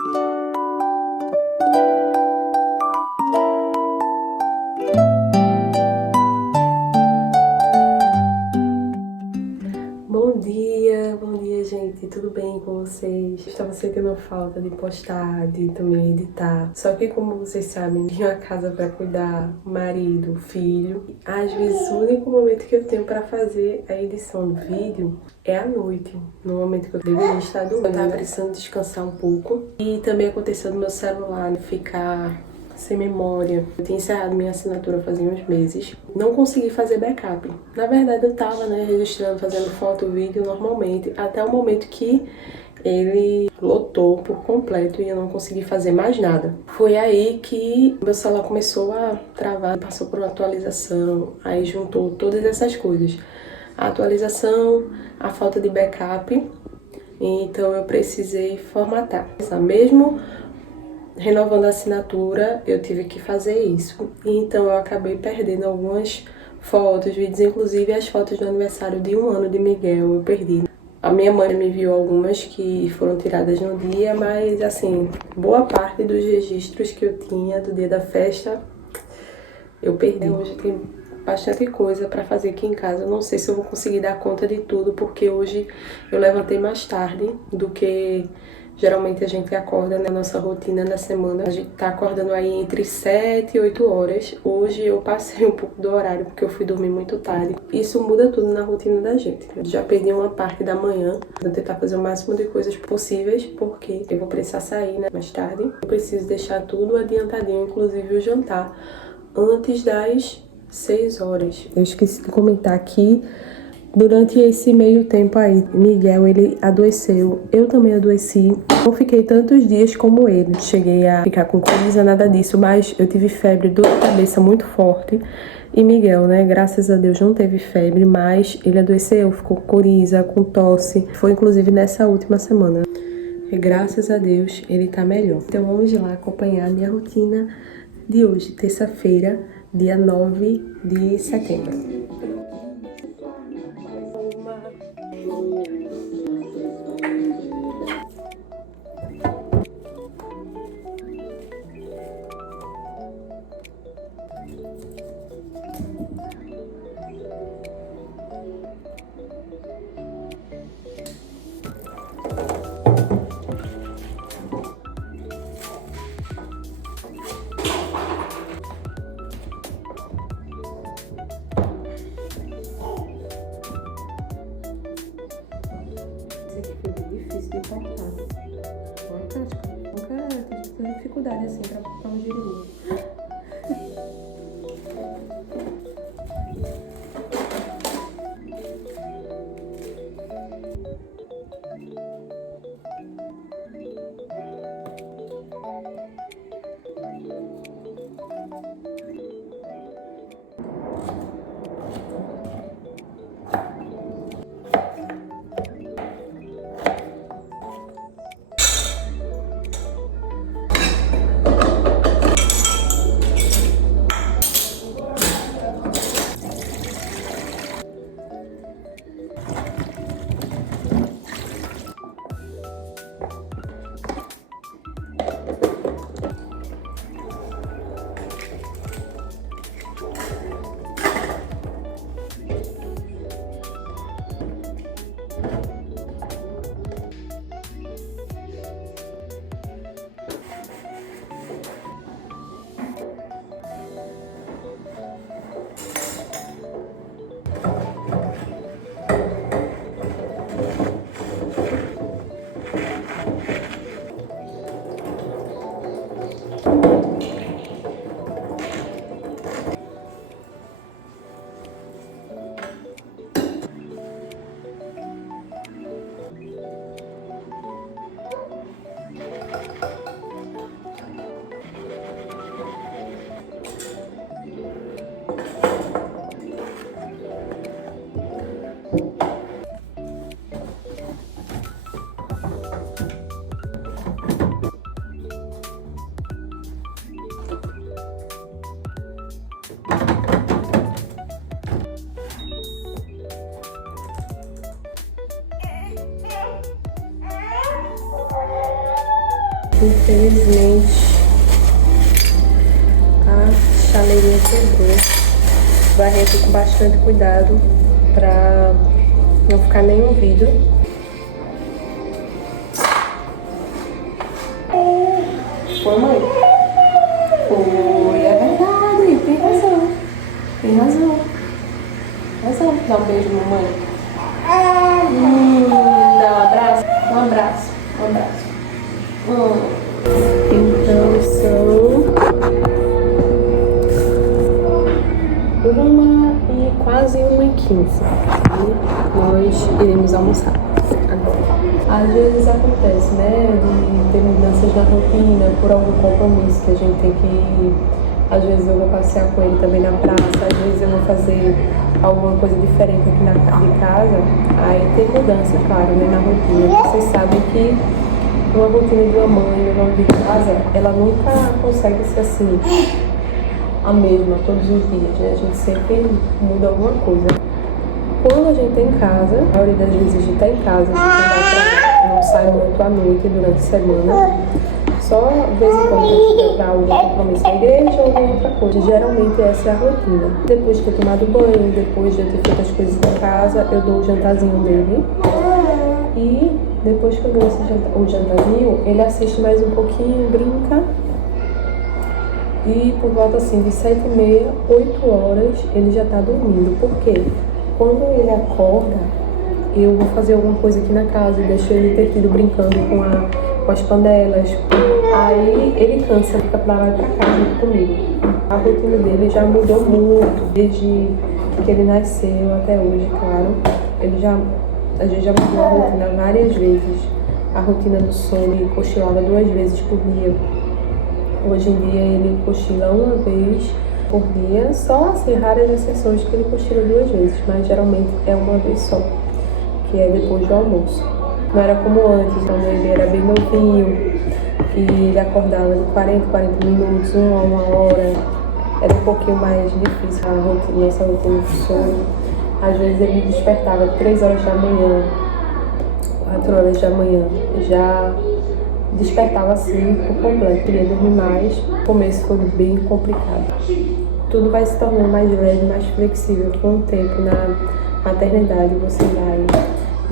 Bom dia, gente, tudo bem com vocês? Estava sentindo falta de postar, de também editar. Só que, como vocês sabem, tenho a casa para cuidar, marido, filho. Às vezes, o único momento que eu tenho para fazer a edição do vídeo é à noite, no momento que eu deveria estar dormindo. Eu tava precisando descansar um pouco. E também aconteceu no meu celular ficar sem memória. Eu tinha encerrado minha assinatura fazia uns meses. Não consegui fazer backup. Na verdade, eu tava, registrando, fazendo foto, vídeo normalmente, até o momento que ele lotou por completo e eu não consegui fazer mais nada. Foi aí que meu celular começou a travar, passou por uma atualização, aí juntou todas essas coisas. A atualização, a falta de backup, então eu precisei formatar. Mesmo renovando a assinatura, eu tive que fazer isso. Então eu acabei perdendo algumas fotos, vídeos, inclusive as fotos do aniversário de 1 ano de Miguel, eu perdi. A minha mãe me enviou algumas que foram tiradas no dia, mas assim, boa parte dos registros que eu tinha do dia da festa, eu perdi. Hoje tem bastante coisa para fazer aqui em casa. Eu não sei se eu vou conseguir dar conta de tudo, porque hoje eu levantei mais tarde do que geralmente a gente acorda na nossa rotina da semana. A gente tá acordando aí entre 7 e 8 horas. Hoje eu passei um pouco do horário porque eu fui dormir muito tarde. Isso muda tudo na rotina da gente. Eu já perdi uma parte da manhã. Vou tentar fazer o máximo de coisas possíveis porque eu vou precisar sair, mais tarde. Eu preciso deixar tudo adiantadinho, inclusive o jantar, antes das 6 horas. Eu esqueci de comentar aqui. Durante esse meio tempo aí, Miguel, ele adoeceu, eu também adoeci. Não fiquei tantos dias como ele. Cheguei a ficar com coriza, nada disso, mas eu tive febre, dor de cabeça muito forte. E Miguel, graças a Deus não teve febre, mas ele adoeceu, ficou com coriza, com tosse. Foi inclusive nessa última semana. E graças a Deus ele tá melhor. Então vamos lá acompanhar a minha rotina de hoje, terça-feira, dia 9 de setembro. Difícil de cortar. Nunca tive dificuldade assim pra cortar um girimum. Infelizmente, a chaleirinha quebrou. Varrer com bastante cuidado pra não ficar nenhum vidro. Foi, mãe? Foi, é verdade, tem razão. Tem razão. Razão. Dá um beijo, mamãe. Dá um abraço. Um abraço. Um abraço. Então são 1h15 e nós iremos almoçar agora. Às vezes acontece, né, de ter mudanças na rotina por algum compromisso que a gente tem que ir. Às vezes eu vou passear com ele também na praça, às vezes eu vou fazer alguma coisa diferente aqui de casa. Aí tem mudança, claro, né, na rotina. Vocês sabem que uma rotina de uma mãe, uma de casa, ela nunca consegue ser assim, a mesma, todos os dias, né? A gente sempre muda alguma coisa. Quando a gente tá em casa, a maioria das vezes a gente tá em casa, a gente não sai muito à noite durante a semana. Só de vez em quando a gente vai para algum compromisso na igreja ou alguma outra coisa. Geralmente essa é a rotina. Depois de ter tomado banho, depois de eu ter feito as coisas em casa, eu dou o jantarzinho dele. E depois que eu dou o jantarzinho, ele assiste mais um pouquinho, brinca. E por volta assim de 7h30, 8 horas, ele já tá dormindo. Por quê? Quando ele acorda, eu vou fazer alguma coisa aqui na casa, deixo ele entretido brincando com as panelas. Aí ele cansa, fica pra lá e pra cá junto comigo. A rotina dele já mudou muito, desde que ele nasceu até hoje, claro. A gente já mudou a rotina várias vezes. A rotina do sono, ele cochilava 2 vezes por dia. Hoje em dia ele cochila 1 vez por dia, só assim, raras exceções que ele cochila 2 vezes, mas geralmente é 1 vez só, que é depois do almoço. Não era como antes, quando ele era bem novinho, que ele acordava de 40 minutos, 1 hora, era um pouquinho mais difícil a nossa rotina de sono. Às vezes ele despertava 3 horas da manhã, 4 horas da manhã, já despertava assim por completo, queria dormir mais. O começo foi bem complicado. Tudo vai se tornando mais leve, mais flexível com o tempo. Na maternidade você vai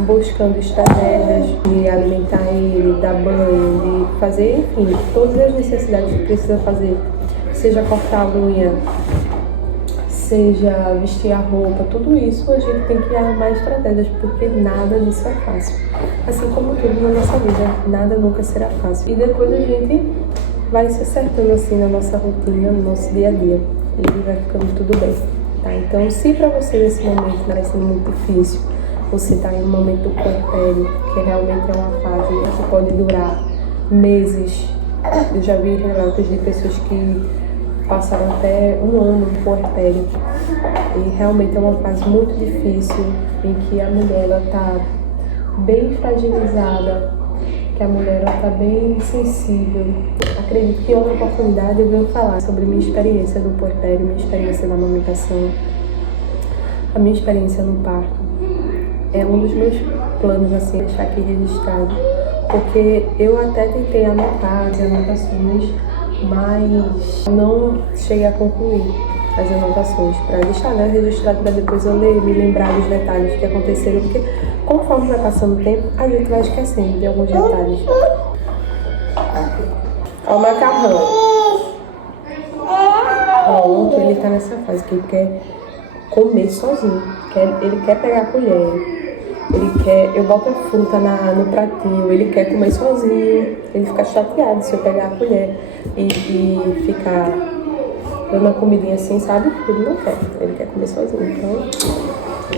buscando estratégias de alimentar ele, dar banho, de fazer, enfim, todas as necessidades que precisa fazer, seja cortar a unha, seja vestir a roupa, tudo isso a gente tem que arrumar estratégias, porque nada disso é fácil. Assim como tudo na nossa vida, nada nunca será fácil. E depois a gente vai se acertando assim na nossa rotina, no nosso dia a dia, e vai ficando tudo bem, tá? Então, se pra você nesse momento está sendo muito difícil, você tá em um momento do puerpério, que realmente é uma fase que pode durar meses. Eu já vi relatos de pessoas que passaram até 1 ano no puerpério. E realmente é uma fase muito difícil, em que a mulher ela tá bem fragilizada, que a mulher ela tá bem sensível. Acredito que em outra oportunidade eu venho falar sobre minha experiência do puerpério, minha experiência na amamentação, a minha experiência no parto. É um dos meus planos, assim, deixar aqui registrado, porque eu até tentei anotar as anotações, mas não cheguei a concluir as anotações, para deixar, né, registrado, para depois eu ler, me lembrar dos detalhes que aconteceram, porque conforme vai passando o tempo, a gente vai esquecendo de alguns detalhes. Ó o macarrão. Pronto, ele tá nessa fase que ele quer comer sozinho, ele quer pegar a colher. Ele quer, eu boto a fruta no pratinho, ele quer comer sozinho, ele fica chateado se eu pegar a colher e ficar dando a comidinha assim, sabe? Ele não quer, ele quer comer sozinho, então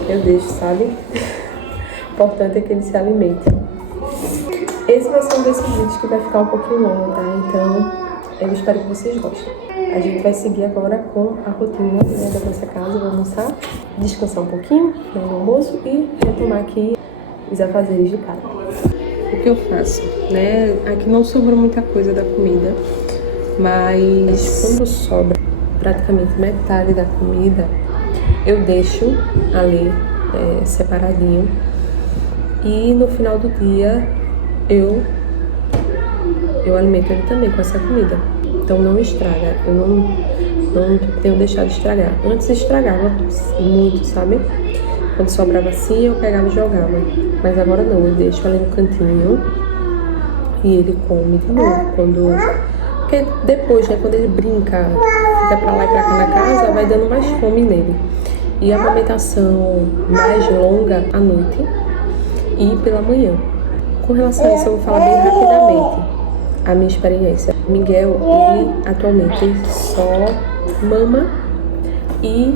eu deixo, sabe? O importante é que ele se alimente. Esse vai ser um desses vídeos que vai ficar um pouquinho longo, tá? Então eu espero que vocês gostem. A gente vai seguir agora com a rotina, né, da nossa casa, vamos almoçar, descansar um pouquinho, né, no almoço e retomar aqui os afazeres de casa. O que eu faço, né? Aqui não sobrou muita coisa da comida, mas quando sobra praticamente metade da comida, eu deixo ali separadinho, e no final do dia eu eu alimento ele também com essa comida. Então não estraga, eu não tenho deixado de estragar. Antes estragava muito, sabe? Quando sobrava assim, eu pegava e jogava. Mas agora não, eu deixo ali no cantinho e ele come de novo. Porque depois, né, quando ele brinca, fica pra lá e pra cá na casa, vai dando mais fome nele. E a amamentação mais longa à noite e pela manhã. Com relação a isso, eu vou falar bem rapidamente a minha experiência. Miguel, ele atualmente só mama e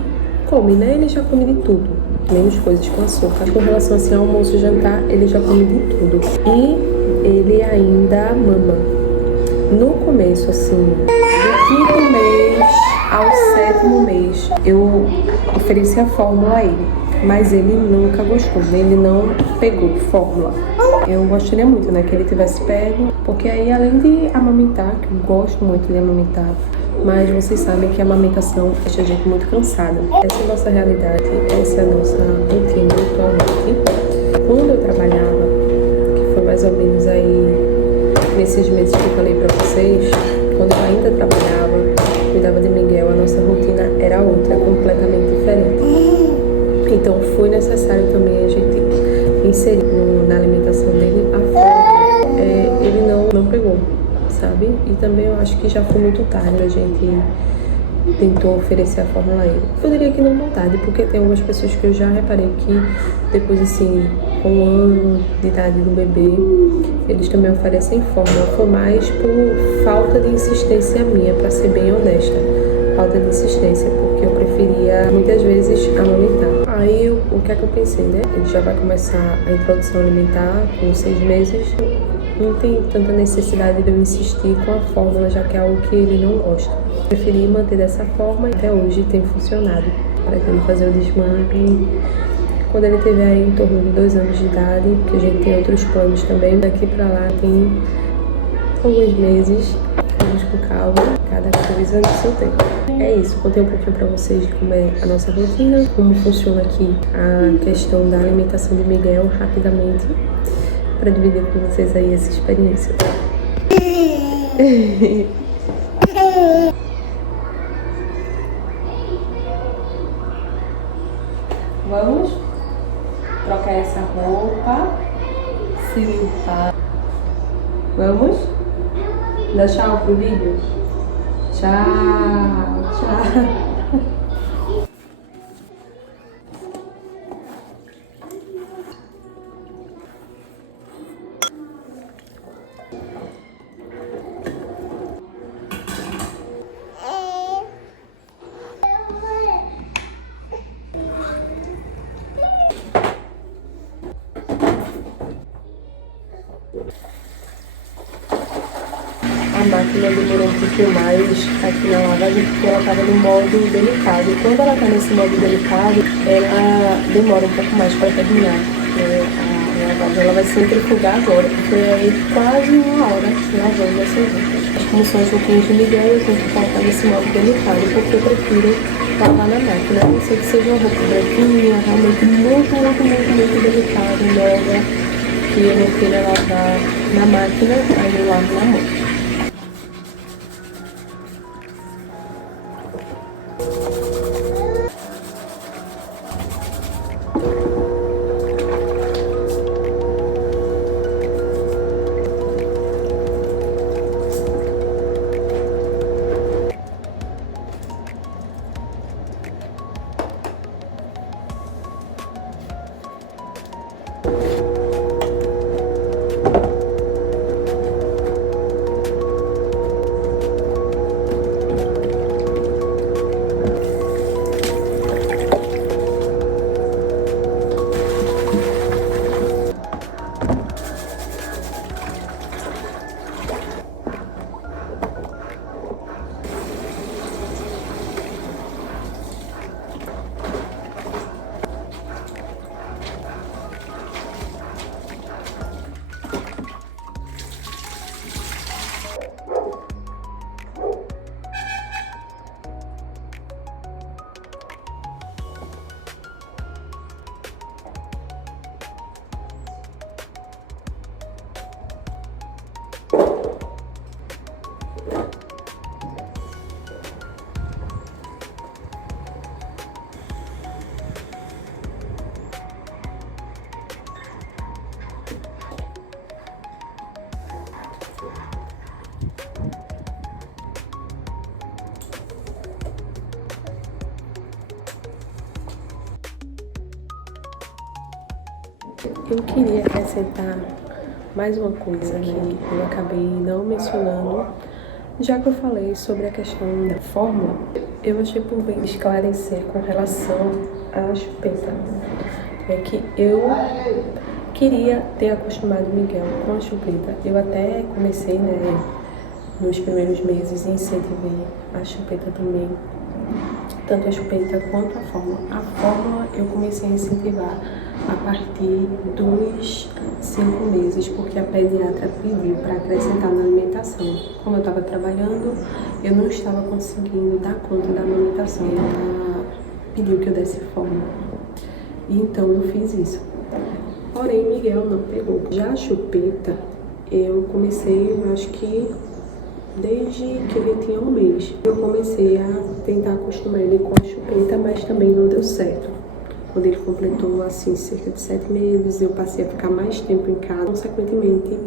come, né? Ele já come de tudo, menos coisas com açúcar. Com relação assim, ao almoço e jantar, ele já come de tudo. E ele ainda mama. No começo, assim, do 5º mês ao 7º mês, eu ofereci a fórmula a ele. Mas ele nunca gostou, ele não pegou fórmula. Eu gostaria muito, né, que ele tivesse pego, porque aí além de amamentar, que eu gosto muito de amamentar, mas vocês sabem que a amamentação deixa a gente muito cansada. Essa é a nossa realidade, essa é a nossa rotina atualmente. Quando eu trabalhava, que foi mais ou menos aí nesses meses que eu falei pra vocês, quando eu ainda trabalhava, cuidava de Miguel, a nossa rotina era outra, completamente diferente. Então foi necessário também a gente inserir na alimentação dele a fórmula. Ele não pegou, sabe? E também eu acho que já foi muito tarde a gente tentou oferecer a fórmula a ele. Eu diria que não tão tarde, porque tem algumas pessoas que eu já reparei que depois assim, com 1 ano de idade do bebê, eles também oferecem fórmula. Foi mais por falta de insistência minha, para ser bem honesta. Falta de insistência, porque eu preferia muitas vezes amamentar. Aí o que é que eu pensei, né? Ele já vai começar a introdução alimentar com 6 meses. Não tem tanta necessidade de eu insistir com a fórmula, já que é algo que ele não gosta. Preferi manter dessa forma e até hoje tem funcionado. Pretendo fazer o desmame quando ele tiver aí em torno de 2 anos de idade, porque a gente tem outros planos também. Daqui pra lá tem alguns meses. Vamos com calma, cada coisa no seu tempo. É isso, contei um pouquinho pra vocês de como é a nossa rotina, como funciona aqui a questão da alimentação de Miguel, rapidamente, para dividir com vocês aí essa experiência. Vamos trocar essa roupa, se limpar. Vamos? Dá tchau pro vídeo? Tchau, tchau. A máquina demorou um pouquinho mais aqui na lavagem porque ela estava no modo delicado. E quando ela está nesse modo delicado, ela demora um pouco mais para terminar. A lavagem ela vai centrifugar agora, porque é quase 1 hora lavando essa roupa. Como são as roupinhas de Miguel, eu tenho que colocar nesse modo delicado, porque eu prefiro lavar na máquina. A não ser que seja uma roupa branquinha, realmente muito delicada, nova, que eu não queira lavar na máquina, aí eu lavo na mão. Eu queria acrescentar mais uma coisa que eu acabei não mencionando. Já que eu falei sobre a questão da fórmula, eu achei por bem esclarecer com relação à chupeta. É que eu queria ter acostumado o Miguel com a chupeta. Eu até comecei, nos primeiros meses, incentivei a chupeta também. Tanto a chupeta quanto a fórmula. A fórmula eu comecei a incentivar a partir dos 5 meses, porque a pediatra pediu para acrescentar na alimentação. Como eu estava trabalhando, eu não estava conseguindo dar conta da alimentação. Ela pediu que eu desse fórmula. E então eu fiz isso. Porém, Miguel não pegou. Já a chupeta, eu comecei, eu acho que desde que ele tinha 1 mês. Eu comecei a tentar acostumar ele com a chupeta, mas também não deu certo. Quando ele completou, assim, cerca de 7 meses, eu passei a ficar mais tempo em casa. Consequentemente,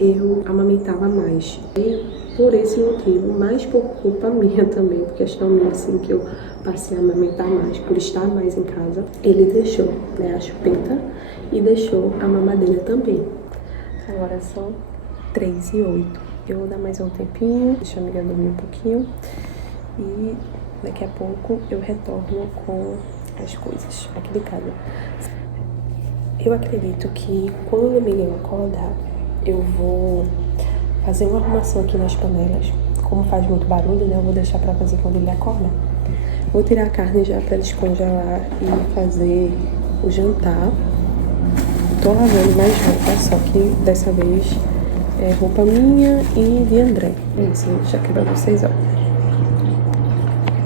eu amamentava mais. E por esse motivo, mais por culpa minha também, por questão minha, assim, que eu passei a amamentar mais, por estar mais em casa, ele deixou, a chupeta e deixou a mamadeira também. Agora são 3h08. Eu vou dar mais um tempinho, deixar a amiga dormir um pouquinho e daqui a pouco eu retorno com as coisas aqui de casa. Eu acredito que quando o Miguel acordar, eu vou fazer uma arrumação aqui nas panelas. Como faz muito barulho, eu vou deixar pra fazer quando ele acordar. Vou tirar a carne já pra descongelar e fazer o jantar. Tô lavando mais roupa, só que dessa vez é roupa minha e de André. Isso, vou deixar aqui pra vocês, ó.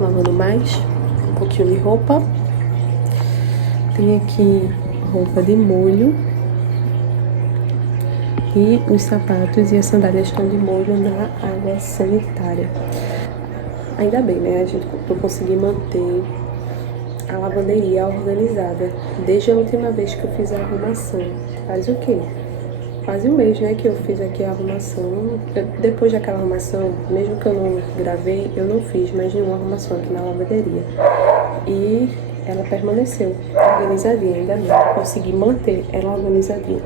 Lavando mais um pouquinho de roupa. Tem aqui roupa de molho. E os sapatos e as sandálias estão de molho na água sanitária. Ainda bem, eu consegui manter a lavanderia organizada desde a última vez que eu fiz a arrumação. Faz o quê? Quase 1 mês, que eu fiz aqui a arrumação. Depois daquela arrumação, mesmo que eu não gravei, eu não fiz mais nenhuma arrumação aqui na lavanderia. E ela permaneceu organizadinha, ainda bem. Eu consegui manter ela organizadinha.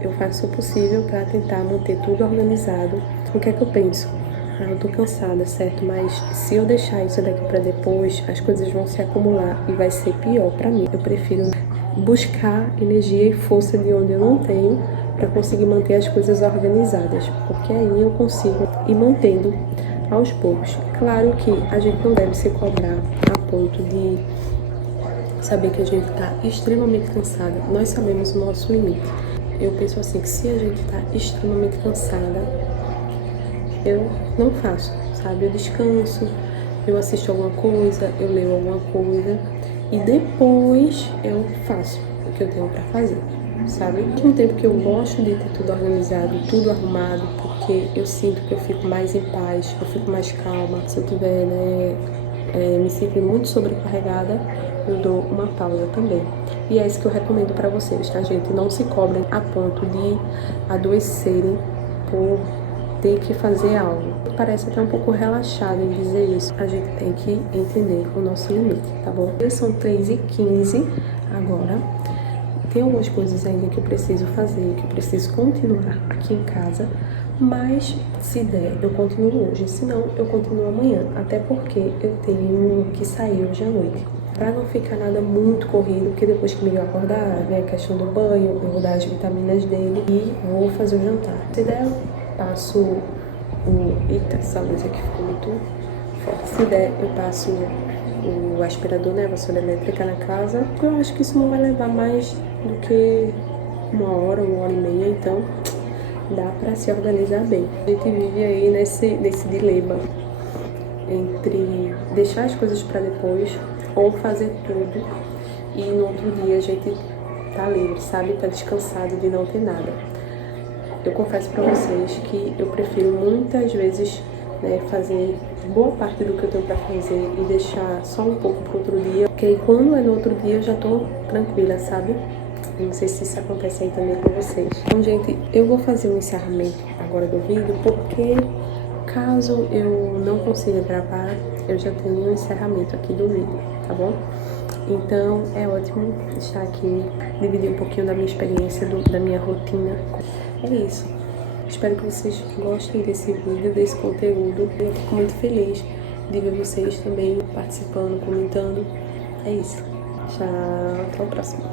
Eu faço o possível para tentar manter tudo organizado. O que é que eu penso? Eu tô cansada, certo? Mas se eu deixar isso daqui para depois, as coisas vão se acumular e vai ser pior para mim. Eu prefiro buscar energia e força de onde eu não tenho para conseguir manter as coisas organizadas, porque aí eu consigo ir mantendo aos poucos. Claro que a gente não deve se cobrar a ponto de saber que a gente está extremamente cansada. Nós sabemos o nosso limite. Eu penso assim, que se a gente está extremamente cansada, eu não faço, sabe? Eu descanso, eu assisto alguma coisa, eu leio alguma coisa e depois eu faço o que eu tenho para fazer, sabe? Ao mesmo tempo que eu gosto de ter tudo organizado, tudo arrumado, porque eu sinto que eu fico mais em paz, eu fico mais calma. Se eu tiver, me sentindo muito sobrecarregada, eu dou uma pausa também. E é isso que eu recomendo para vocês, tá, gente? Não se cobrem a ponto de adoecerem por ter que fazer algo. Parece até um pouco relaxado em dizer isso. A gente tem que entender o nosso limite, tá bom? São 3h15 agora. Tem algumas coisas ainda que eu preciso fazer, que eu preciso continuar aqui em casa. Mas, se der, eu continuo hoje. Se não, eu continuo amanhã. Até porque eu tenho que sair hoje à noite. Pra não ficar nada muito corrido, porque depois que o Miguel acordar, vem a questão do banho, eu vou dar as vitaminas dele e vou fazer o jantar. Se der, eu passo Eita, essa luz aqui ficou muito forte. Se der, eu passo o aspirador, a vassoura elétrica na casa. Eu acho que isso não vai levar mais do que 1 hora, 1h30, então dá pra se organizar bem. A gente vive aí nesse dilema entre deixar as coisas pra depois ou fazer tudo e no outro dia a gente tá livre, sabe? Tá descansado de não ter nada. Eu confesso pra vocês que eu prefiro muitas vezes fazer boa parte do que eu tenho pra fazer e deixar só um pouco pro outro dia, porque aí quando é no outro dia eu já tô tranquila, sabe? Não sei se isso acontece aí também com vocês. Então, gente, eu vou fazer um encerramento agora do vídeo, porque caso eu não consiga gravar, eu já tenho um encerramento aqui do vídeo, tá bom? Então é ótimo estar aqui, dividir um pouquinho da minha experiência, da minha rotina. É isso. Espero que vocês gostem desse vídeo, desse conteúdo. Eu fico muito feliz de ver vocês também participando, comentando. É isso. Tchau, até o próximo.